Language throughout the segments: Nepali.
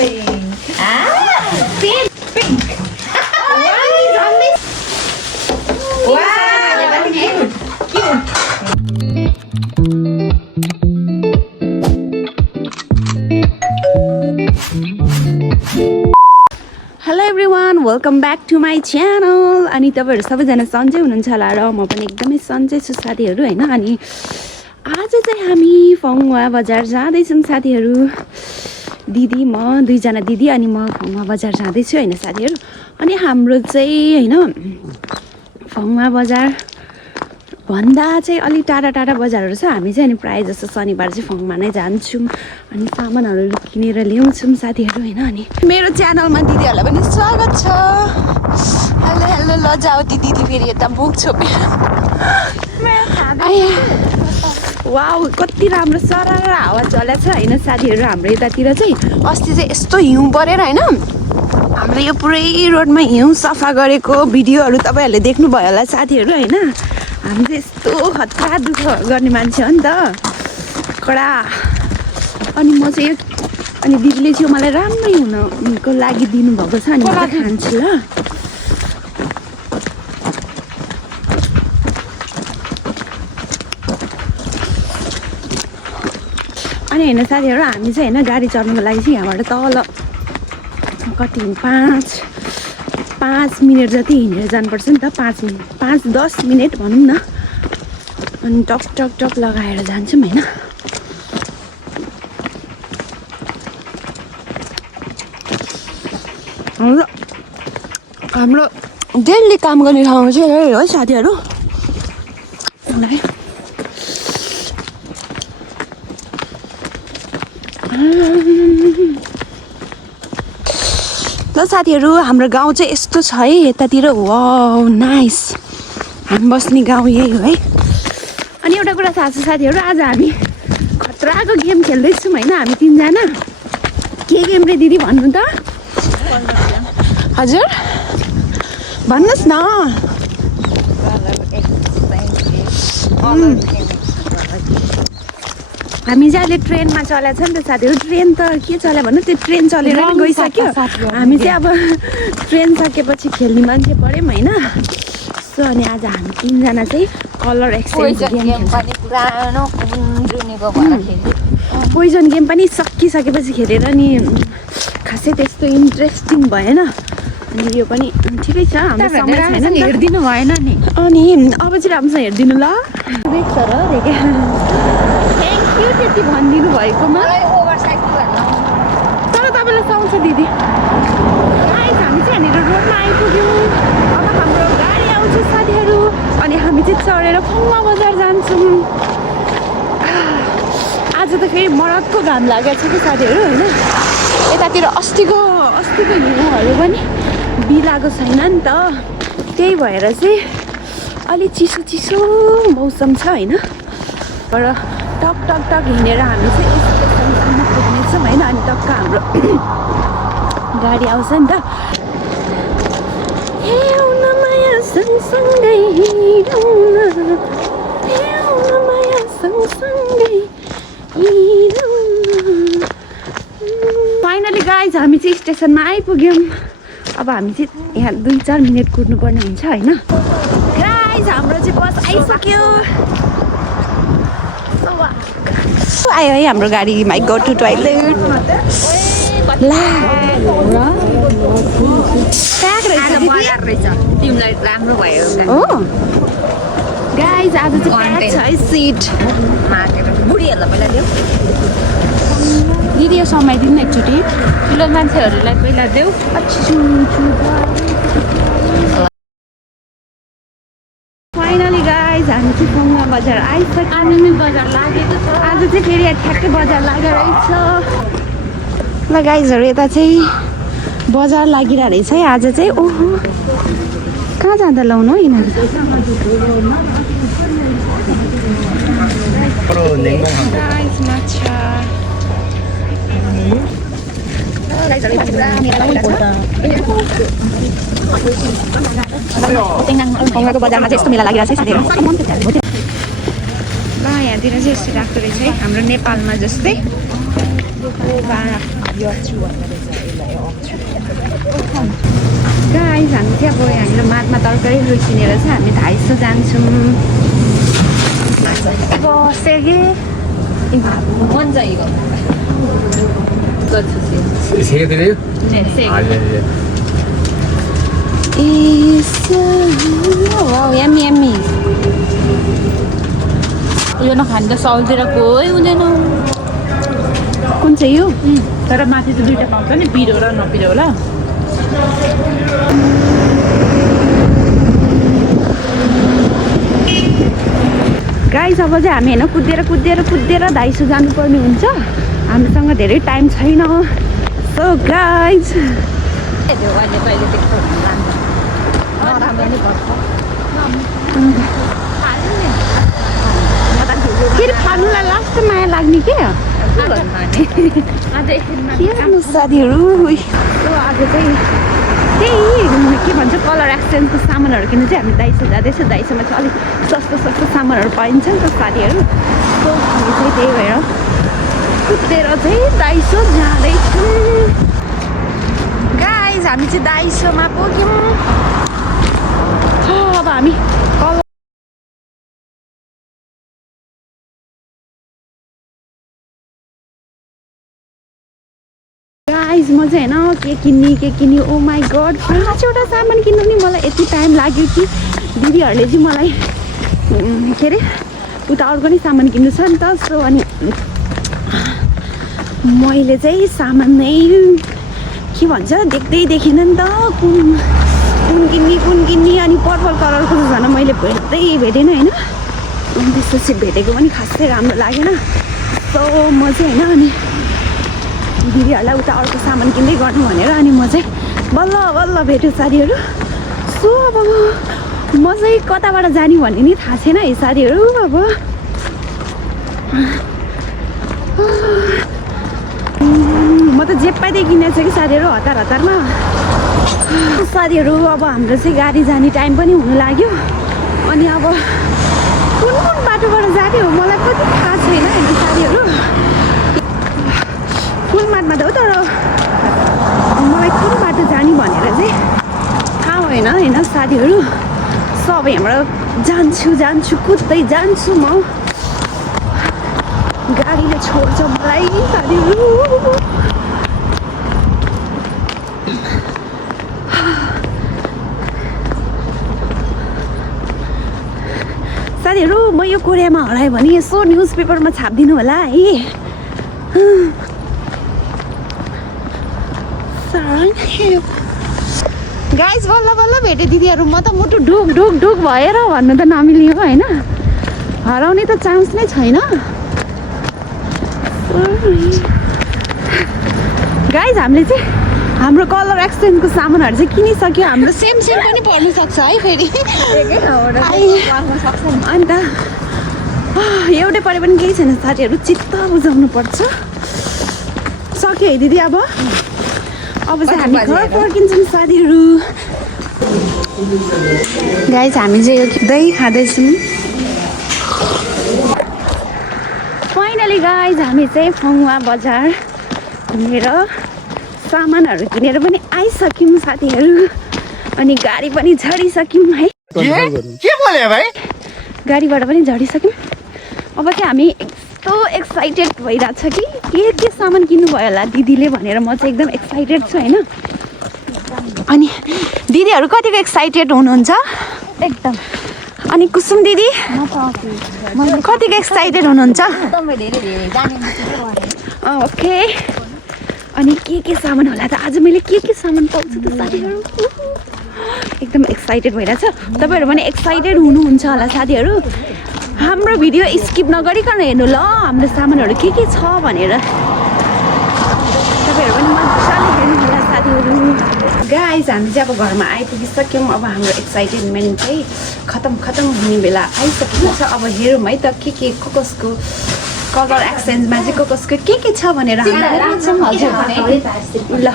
Hello everyone, welcome back to my channel. अनि तपाईँहरू सबैजना सन्चै हुनुहुन्छ होला र म पनि एकदमै सन्चै छु साथीहरू होइन। अनि आज चाहिँ हामी फङ्वा बजार जाँदैछौँ साथीहरू। दिदी म दुईजना दिदी अनि म फङ्वा बजार जाँदैछु होइन साथीहरू। अनि हाम्रो चाहिँ होइन फङ्वा बजार भन्दा चाहिँ अलिक टाढा टाढा बजारहरू छ। हामी चाहिँ अनि प्रायः जस्तो शनिबार चाहिँ फङ्मा नै जान्छौँ अनि सामानहरू किनेर ल्याउँछौँ साथीहरू होइन। अनि मेरो च्यानलमा दिदीहरूलाई पनि स्वागत छ। हेलो हेलो ल जाऊ दिदी फेरि यता मुख छोप्यो। वाउ कति राम्रो सरर हावा चलेको छ होइन साथीहरू। हाम्रो यतातिर चाहिँ अस्ति चाहिँ यस्तो हिउँ परेर होइन हाम्रो यो पुरै रोडमा हिउँ सफा गरेको भिडियोहरू तपाईँहरूले देख्नुभयो होला साथीहरू होइन। हामी चाहिँ यस्तो खतरा दुःख गर्ने मान्छे हो नि त कडा। अनि म चाहिँ अनि दिदीले चाहिँ मलाई राम्रै हुनको लागि दिनुभएको छ अनि म खान्छु ल। अनि होइन साथीहरू हामी चाहिँ होइन गाडी चढ्नुको लागि चाहिँ यहाँबाट तल कति 5 मिनट जति हिँडेर जानुपर्छ नि त। 5-10 मिनट भनौँ न। अनि टक टक टक लगाएर जान्छौँ होइन। हाम्रो डेली काम गर्ने ठाउँ चाहिँ यही हो साथीहरू। ल साथीहरू हाम्रो गाउँ चाहिँ यस्तो छ है यतातिर। वाउ नाइस, हामी बस्ने गाउँ यही हो है। अनि एउटा कुरा थाहा छ साथीहरू, आज हामी खतराको गेम खेल्दैछौँ होइन हामी तिनजना। के गेम रे दिदी भन्नु त? हजुर भन्नुहोस् न। हामी चाहिँ अहिले ट्रेनमा चलेको छ नि त साथीहरू। ट्रेन त के चल्यो भन्नु, त्यो ट्रेन चलेर गइसक्यो। हामी चाहिँ अब ट्रेन सकेपछि खेल्ने मान्छे पऱ्यौँ होइन। सो अनि आज हामी तिनजना चाहिँ colour exchange game poison game पनि सकिसकेपछि खेलेर नि खासै त्यस्तो इन्ट्रेस्टिङ भएन। अनि यो पनि ठिकै छ, हाम्रो समय छैन नि, हेरिदिनु भएन नि। अनि अब चाहिँ राम्रोसँग हेरिदिनु ल। देख्छ र देखेँ, थ्याङ्क यू त्यति भनिदिनु भएकोमा। तर तपाईँलाई सुहाउँछ दिदी। हामी चाहिँ यहाँनिर रोडमा आइपुग्यौँ। अब हाम्रो गाडी आउँछ साथीहरू अनि हामी चाहिँ चढेर फङ्वा बजार जान्छौँ। आज त फेरि मरदको घाम लागेको छ कि साथीहरू होइन। यतातिर अस्तिको हिउँहरू पनि बिलाएको छैन नि त, त्यही भएर चाहिँ अलिक चिसो चिसो मौसम छ होइन। तर टक टक टक हिँडेर हामी चाहिँ स्टेसनसम्म पुग्नेछौँ होइन। अनि टक्क हाम्रो गाडी आउँछ नि त। सँगसँगै हिँडौँ न, माया सँगसँगै हिँडौँ न। फाइनली गाइज हामी चाहिँ स्टेसनमा आइपुग्यौँ। अब हामी चाहिँ यहाँ 2-4 मिनट कुद्नुपर्ने हुन्छ होइन। गाइज हाम्रो चाहिँ बस आइसक्यो। आयो है हाम्रो गाडी। माई गो टु टोइलेट ला तिमीलाई राम्रो भयो हो गाइज। आज चाहिँ छ है सिट। बुढीहरूलाई पहिला देऊ दिदी, यो समाइदिनु न एकचोटि। ठुलो मान्छेहरूलाई पहिला देऊ। फाइनली गाइज हामी चाहिँ फङ्वा बजार आइसक्यो। आज नै बजार लागेको छ। आज चाहिँ फेरि ठ्याक्कै बजार लागेर रहेछ ल गाइजहरू। यता चाहिँ बजार लागिरहेको रहेछ है आज चाहिँ। ओहो कहाँ जाँदा लाउनु हो यिनीहरू? फङ्वाको बजारमा चाहिँ यस्तो मेला लागिरहेको छ साथीहरू। ल यहाँतिर चाहिँ यस्तो राख्दो रहेछ है हाम्रो नेपालमा जस्तै। गाइस हामी चाहिँ अब यहाँनिर मादमा तरकारीहरू किनेर चाहिँ हामी धाइसो जान्छौँ 먼저 이거. 이거 주세요. 세 개 드려요? 네, 세 개. 아, 예, 예. वाउ यम्मी यम्मी यो नखाने त साउलतिरको हुँदैन। कुन चाहिँ यो तर माथि त दुईटा पाउँछ नि पिरो र नपिरो होला। गाइस अब चाहिँ हामी होइन कुदेर धाइसो जानुपर्ने हुन्छ हामीसँग धेरै टाइम छैन सो गाइस त्यो अहिले कहिले त्यस्तो लान्छ नराम्रो नि गर्छ फेरि खानुलाई लास्ट माया लाग्ने के हेर्नु साथीहरू सो आज चाहिँ त्यही के भन्छ कलर एक्सचेन्जको सामानहरू किन्नु चाहिँ हामी दाइसो जाँदैछौँ दाइसोमा चाहिँ अलिक सस्तो सामानहरू पाइन्छ नि त साथीहरू सो हामी चाहिँ त्यही भएर कुदेर चाहिँ दाइसो जाँदैछौँ गाइस हामी चाहिँ दाइसोमा पुग्यौँ अब हामी कलर गाइस म चाहिँ होइन के किन्ने ओ माई गड 5वटा सामान किन्नु नि मलाई यति टाइम लाग्यो कि दिदीहरूले चाहिँ मलाई के अरे उता अर्को नि सामान किन्नु छ नि त सो अनि मैले चाहिँ सामान नै के भन्छ देख्दै देखेन नि त कुन किन्ने अनि पर्पल कलरको झन् मैले भेटेन होइन अनि त्यसपछि भेटेको पनि खासै राम्रो लागेन सो म चाहिँ होइन अनि दिदीहरूलाई उता अर्को सामान किन्दै गर्नु भनेर अनि म चाहिँ बल्ल भेट्यो साथीहरू सो अब म चाहिँ कताबाट जाने भन्ने नि थाहा छैन है साथीहरू अब म त जे पाइदै किनेको छु कि साथीहरू हतारमा साथीहरू अब हाम्रो चाहिँ गाडी जाने टाइम पनि हुनु लाग्यो अनि अब कुन बाटोबाट जाने हो मलाई कति थाहा छैन होइन साथीहरू फुलमाटमा त हो तर मलाई कुन बाटो जाने भनेर चाहिँ थाहा भएन होइन साथीहरू सब यहाँबाट जान्छु कुद्दै जान्छु म गाडीले छोड्छ मलाई साथीहरू साथीहरू म यो कोरियामा हराएँ भने यसो न्युज पेपरमा छापिदिनु होला है गाइस बल्ल भेटेँ दिदीहरू म त मुटु ढुक भएर भन्नु त नमिल्यो होइन हराउने त चान्स नै छैन गाइस हामीले चाहिँ हाम्रो कलर एक्सचेन्जको सामानहरू चाहिँ किनिसक्यो हाम्रो सेम पनि पर्नु सक्छ है फेरि अन्त एउटै परे पनि केही छैन साथीहरू चित्त बुझाउनु पर्छ सक्यो है दिदी अब चाहिँ हामी घर फर्किन्छौँ साथीहरू गाइस हामी चाहिँ यो दही खाँदैछौँ फाइनली गाइस हामी चाहिँ फङ्वा बजार घुमेर सामानहरू किनेर पनि आइसक्यौँ साथीहरू अनि गाडी पनि झरिसक्यौँ है के बोले भाइ गाडीबाट पनि झरिसक्यौँ अब चाहिँ हामी यस्तो एक्साइटेड भइरहेछ कि के सामान किन्नुभयो होला दिदीले भनेर म चाहिँ एकदम एक्साइटेड छु होइन अनि दिदीहरू कतिको एक्साइटेड हुनुहुन्छ एकदम अनि कुसुम दिदी कतिको एक्साइटेड हुनुहुन्छ ओके अनि के सामान होला त आज मैले के सामान पाउँछु त साथीहरू एकदम एक्साइटेड भइरहेछ तपाईँहरू पनि एक्साइटेड हुनुहुन्छ होला साथीहरू हाम्रो भिडियो स्किप नगरिकन हेर्नु ल हाम्रो सामानहरू के छ भनेर तपाईँहरू पनि मजाले हेर्नु होला साथीहरू गाइस हामी चाहिँ अब घरमा आइपुगिसक्यौँ अब हाम्रो एक्साइटेडमेन्ट चाहिँ खतम हुने बेला आइसकेको छ अब हेरौँ है त के कसको कलर एक्सचेन्जमा चाहिँ कसको के छ भनेर ल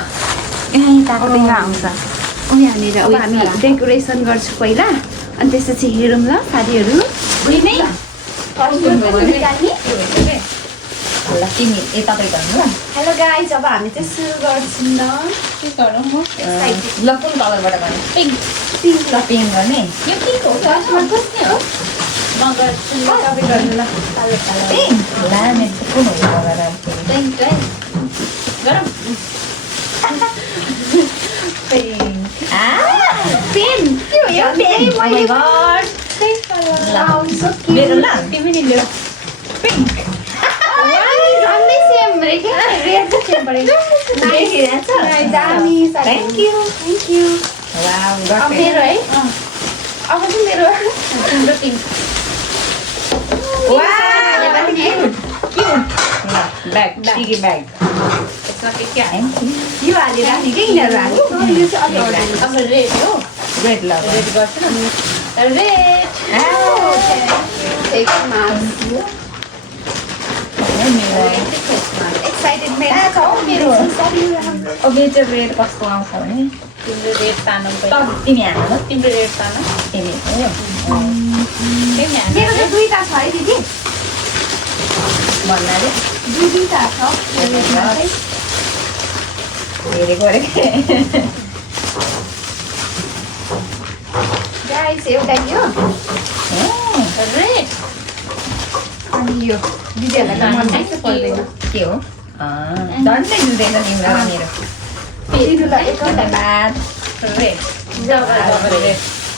यहाँनिर अब हामी डेकोरेसन गर्छु पहिला अनि त्यसपछि हेरौँ ल साथीहरू ल तिमी तपाईँ गर्नु ल हेलो गाइज, अब हामी चाहिँ सुरु गर्छौँ न। के गरौँ म Excited. ल कुन कलरबाट गर्ने पिङ्क ल पिङ्क गर्ने यो पिङ्क हो फर्स्टमा कस्तो हो? म गर्छु ल तपाईँ गर्नु ल। पिङ्क ला मेरो चाहिँ कुन हो यो कलर पिङ्क है। गरौँ पेन के हो यो? पेन oh my god मेरो ल तिमी नि ल्याऊ पिङ्क झन्डै सेम रे क्या? रेड चाहिँ सेम परेको। देखिरहेछ दामी sari. Thank you thank you. Wow अब मेरो है? अब चाहिँ मेरो तिम्रो पिङ्क वाउ क्युट ब्याग टिकी ब्याग यसमा के हाल्छ यो हालेर राख्ने क्या यिनीहरू हाल्ने? यो चाहिँ अलि अर्डर। अब रेड हो रेड ल रेड गर्छु न रेड एक्साइटेड मेरो अब यो चाहिँ रेड कस्तो आउँछ भने तिम्रो रेड तानौ तिमी हाल्नु तिम्रो रेड तानौ तिमी हो तिमी हाल्नु मेरो चाहिँ दुईटा छ है दिदी? भन्नाले दुईटा छ रेडमा चाहिँ। हेरेको अरे गाइस एउटा यो रेड अनि यो दिदीहरूलाई त मन चाहिँ पर्दैन। के हो झन्डै जुँदैन तिम्रो र मेरो दिदीलाई एकैवटा बाद रेड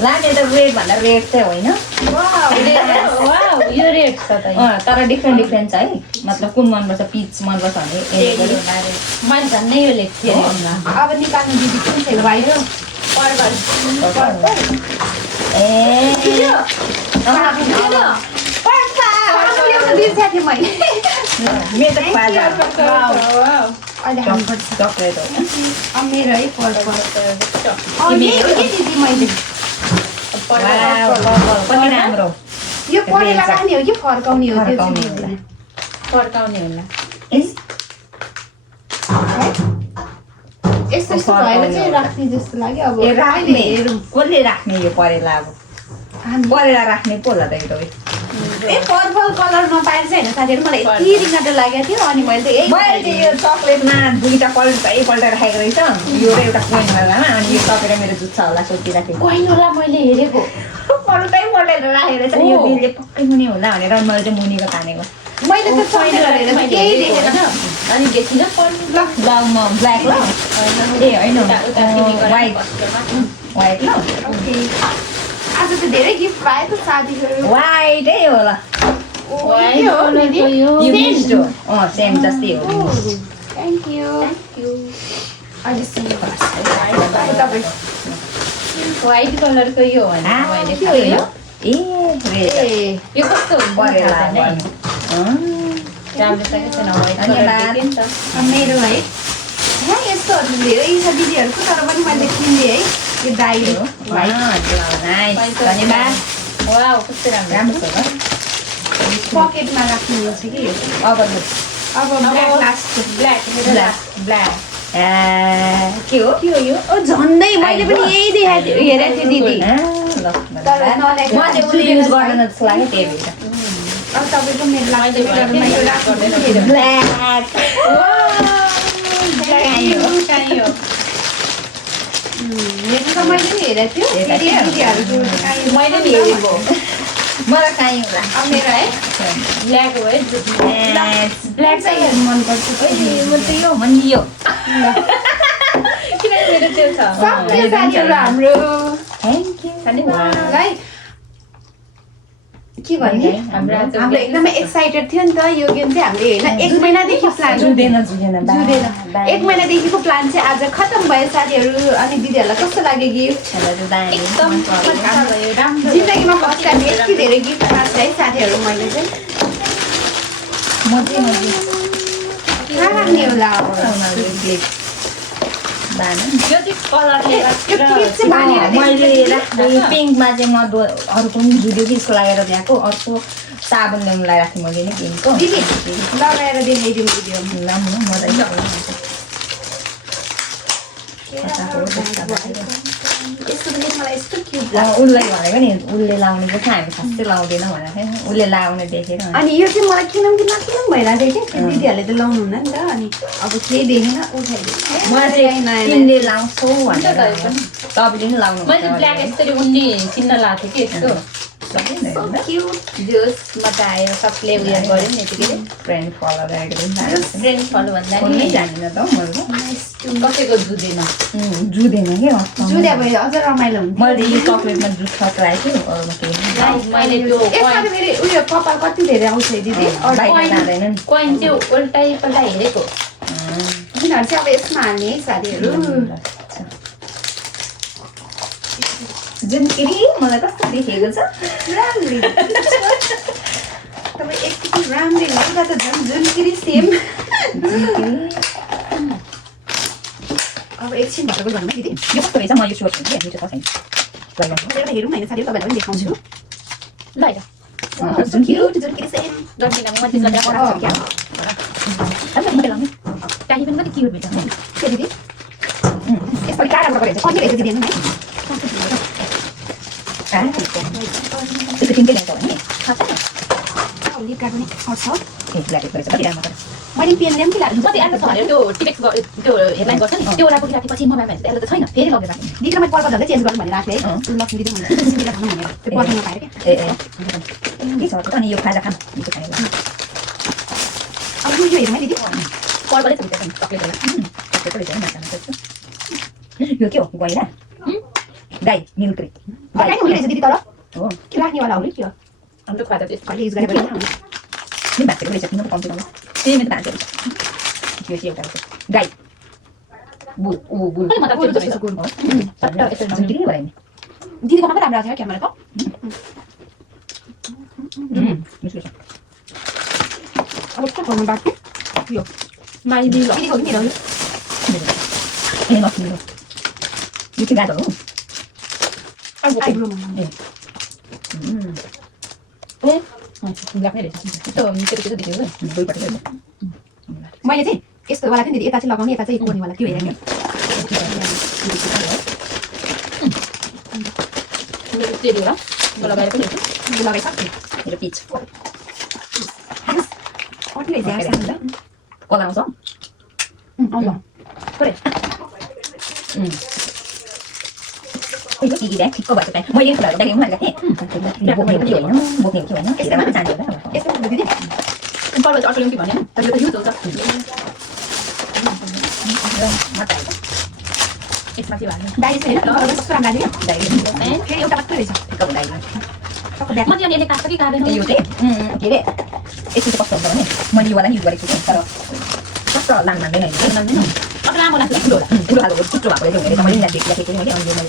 ला मेरो त रेड भन्दा रेड चाहिँ होइन यो रेड छ त तर डिफ्रेन्ट छ है मतलब कुन मनपर्छ पिच मनपर्छ भने मैले झन्डै यो लेख्छु थिएँ अब निकाल्नु दिदी कुन चाहिँ वाइट मेरो चक्लेट हो मेरो है दिदी मैले कति राम्रो यो परेर राख्ने हो कि फर्काउने हो? फर्काउने होला फर्काउने होला यस्तो यस्तो भएर चाहिँ राख्ने जस्तो लाग्यो। अब ए राख्ने हेरौँ कसले राख्ने यो परेला अब परेला राख्ने पो होला त यो ए पर्पल कलर नपाएर चाहिँ होइन साथीहरू, मलाई यति रिङ्गटो लागेको थियो। अनि मैले चाहिँ मैले चाहिँ यो चक्लेटमा दुईटा पल्ट राखेको रहेछ यो र एउटा कोइन वालामा अनि यो तपाईँ मेरो जुत्छ होला सोचिराखेको कोइनोला मैले हेरेको पल्टेर राखेको रहेछ यो दिलले पक्कै मुनि होला भनेर अनि मैले चाहिँ मुनिको तानेको मैले त चक्लेट हेरेर केही देखेन। अनि देखिन ल म ब्ल्याक ल ए होइन वाइट ल आज त धेरै गिफ्ट पाएँ त साथीहरू। वाइटै होला के हो दिदी? यो मिक्स्ड हो सेम जस्तै हो थ्याङ्क यू। अहिले सिङ्गल तपाईँ व्हाइट कलरको यो हो भने के हो यो? ए रेड यो कस्तो परेला राम्रो छ कि छैन व्हाइट कलर देखिन त मेरो है यहाँ यस्तोहरू धेरै छ दिदीहरूको, तर पनि मैले किनेँ है। यो डायरी हो नाइस धन्यवाद वाउ कस्तो राम्रो छ त पकेटमा राख्नु हुन्छ कि यो। अब अब ब्ल्याक लास्ट ब्ल्याक के हो यो? ओ झन्डै मैले पनि यही देखाएको थिएँ हेरेको थिएँ दिदी। तर नल्याएको मैले उसले युज गर्दैन जस्तो लाग्यो त्यही भएर अब तपाईँको मेरो लाग्छ ब्ल्याक हेर्नु त मैले पनि हेरेको थियो दिदीहरूको मैले नि हेरेको मलाई काहीँ होला अब मेरो है ब्ल्याक हो है ब्ल्याक चाहिँ मनपर्छ म त यो भनियो किन मेरो त्यो छ सक्यो साथीहरू हाम्रो। थ्याङ्क यू धन्यवाद है के भन्ने हाम्रो एकदमै एक्साइटेड थियो नि त यो गेम चाहिँ हामीले होइन 1 महिनादेखि प्लान जुँदैन एक महिनादेखिको प्लान चाहिँ आज खतम भयो साथीहरू। अनि दिदीहरूलाई कस्तो लाग्यो गिफ्ट? एकदम जिन्दगीमा फर्स्ट टाइम यति धेरै गिफ्ट पाएको है साथीहरू। मैले चाहिँ कहाँ राख्ने होला? मैले पिङ्कमा चाहिँ म अर्को पनि जुड्यो कि यसको लागेर ल्याएको अर्को साबुन ल्याउनु लगाएको थिएँ मैले नि पिङ्कको दिदी लगाएर देखाइदिउँ भिडियो। राम्रो मजा यस्तो पनि मलाई यस्तो क्युट लाग्छ उसलाई भनेको नि उसले लाउने चाहिँ हामी खासै लाउँदैन भनेको थियो उसले लाउने देखेर अनि यो चाहिँ मलाई किनौँ कि नकिनौँ भइरहेको थियो कि दिदीहरूले त लाउनु हुन्न नि त अनि अब केही देखेन उठाइदिएँ मलाई चाहिँ तिमीले लाउँछौ भनेर तपाईँले पनि लाउनु मैले ब्ल्याक यसरी उन्ने चिन्न लाएको थिएँ कि यस्तो जोसमा त आयो सबले उयो गऱ्यो नि यतिकै फ्रेन्ड फलो गरेको फ्रेन्ड फलो भन्दा नि जान्दिनँ त मैले कसैको जुँदैन जुँदैन कि जुधे भयो अझ रमाइलो हुन्छ मैले यो चक्लेटमा जुस खत्राएको थियो मैले त्यो यसमा फेरि उयो कपाल कति धेरै आउँछ है दिदी जाँदैन कोइन चाहिँ उल्टाइ पल्टाइ हेरेको यिनीहरू चाहिँ अब यसमा हाल्ने है साथीहरू जुनकिरी मलाई कस्तो देखेको छ राम्ररी तपाईँ एकचोटि राम्ररी लुगा त झन् जुनकिरी सेम अब एकछिन भएर भनौँ दिदी यो कस्तो रहेछ म यो सोच्छु कि यो चाहिँ कसैले एउटा हेरौँ होइन साथीहरू तपाईँलाई पनि देखाउँछु जुनकिरी जुनकिरी सेम जुनकिरी माथि गरेर पराउँछ क्या टाइ पनि कति क्युट हुन्छ के दिदी यसपालि काँडाबाट गरेको कति रहेछ दिदी हेर्नु है त्यो तिनकै ल्याउँछ भने लिप गार्ड पनि आउँछ ए ब्ल्याक गरेछ कति राम्रो मैले पेन ल्याउँ कि लाग्नु कति राम्रो छ भनेर त्यो टिपेक्स त्यो हेडलाइन गर्छ नि त्यो राखेपछि म म्याम यसले त छैन फेरि लगेर राख्ने दिदीलाई मैले कल गर्दा चेन्ज गर्नु भनेर राखेँ है लक्ष्मी दिदी भनेर त्यो पठाउनु पाएँ क्या के छ त अनि यो खाजा खाम यो खाने अब यो हेरौँ है दिदी कल गरेछ नि चक्लेट यो के हो गइरा गाई मिल्क गाई हुँदैछ दिदी तर हो के राख्नेवाला हो कि के हो हाम्रो खाजा चाहिँ कहिले युज गरेको होइन नि भातको रहेछ किन कम्ती गर्नु त्यही मेरो भात यो चाहिँ एउटा गाई बुल म त त्यो जस्तो गुड हो सट्टा यसरी नमिल्ने भएन दिदीको मात्रै राम्रो आएको छ क्यामेराको अब के गर्नु बाँकी यो माइदी ल दिदीको पनि मेरो ए नकिन यो चाहिँ गाजर हो आइब्रोमा ए ब्ल्याक नै रहेछ त्यो केटो देखेको दुईपट्टि रहेछ मैले चाहिँ यस्तोवाला थियो नि दिदी यता चाहिँ लगाउने यता चाहिँ कोर्नेवाला त्यो हेरेँ त्यो हो लगाएर पनि नि लगाइसक्यो मेरो पिच कति रहेछ यार सानो कलर आउँछ आउँछ करेक्ट ओइ कति गिरा ठिक्क भएको टाइम मैले कुरा गर्दा गेम हालेको थिएँ बोक्ने कि होइन बोक्ने कि होइन यसमा मात्रै जान्दैन यस्तो हुन्छ दिदी पर्वत अर्को ल्याउँ कि भने तर यो त युज हुन्छ मात्रै यसमा चाहिँ हाल्नु डाइरी चाहिँ होइन कस्तो राम्रो लाग्यो डाइरी फेरि एउटा मात्रै रहेछ ठिक्क हुँदैन ब्याग म चाहिँ यसले काट्छ कि काट्दैन यो चाहिँ के अरे यस्तो चाहिँ कस्तो हुन्छ भने मैले योवाला युज गरेको छु तर कस्तो मान्दैन अब राम्रो लाग्छ ठुलो खालको छिटो भएको रहेछ मैले मैले देखेको थिएँ मैले अनि मैले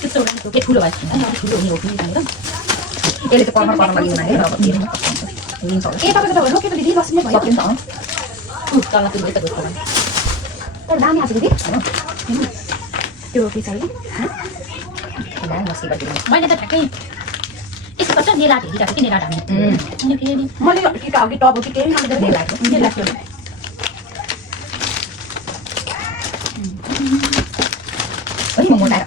त्यस्तो के ठुलो भयो ठुलो हुने हो कि भनेर यसले चाहिँ पर्न लागि माने अब लिन्छ ए तपाईँको त रोक्यो त दिदी लक्ष्मी भयो सक्यो नि त तल त्यो यता गएको तर दामी आएको दिदी त्यो के छ ला मस्ती गरिदिनु मैले त ठ्याक्कै यसो गर्छ नेला हेरिरहेको थिएँ नेला ढाल्ने अनि फेरि मैले टिका हो कि टप हो कि केही नगर्दै नेला अनि म मोटाएर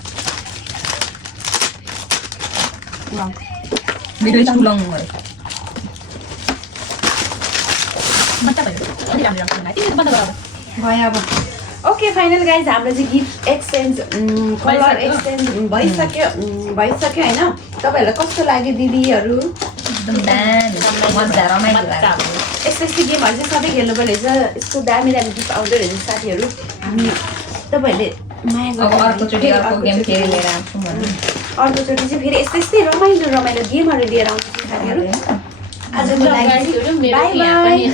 मेरो चुलङ गरे मजा भयो अलि राम्रो लाग्छ मलाई तिमीले बन्द गर भयो अब ओके फाइनल गाइज हाम्रो चाहिँ गिफ्ट एक्सचेन्ज कलर एक्सचेन्ज भइसक्यो होइन तपाईँहरूलाई कस्तो लाग्यो दिदीहरू मजा रमाइलो यस्तो गेमहरू चाहिँ सबै खेल्नुपर्ने रहेछ यस्तो दामी दामी गिफ्ट आउँदो रहेछ साथीहरू हामी तपाईँहरूले माया अर्कोचोटि अर्को गेम फेरि लिएर आउँछौँ भने अर्कोचोटि चाहिँ फेरि यस्तै रमाइलो गेमहरू लिएर आउँछौँ साथीहरू आजको लागि बाई बाई